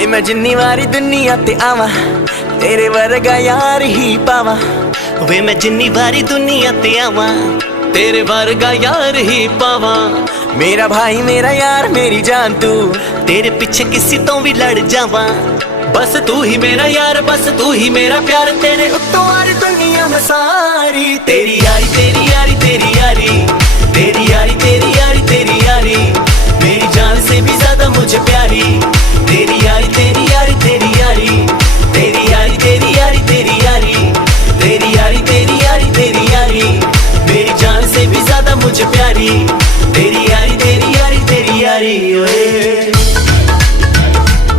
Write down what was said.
वे मैं जिन्नी वारी दुनिया ते आवा तेरे वर्गा यार ही पावा। वे मैं जिन्नी वारी दुनिया ते आवा तेरे वर्गा यार ही पावा। मेरा भाई मेरा यार मेरी जान तू, तेरे पीछे किसी तो भी लड़ जावा। बस तू ही मेरा यार, बस तू ही मेरा प्यार, तेरे उत्तों वारी दुनिया में सारी तेरी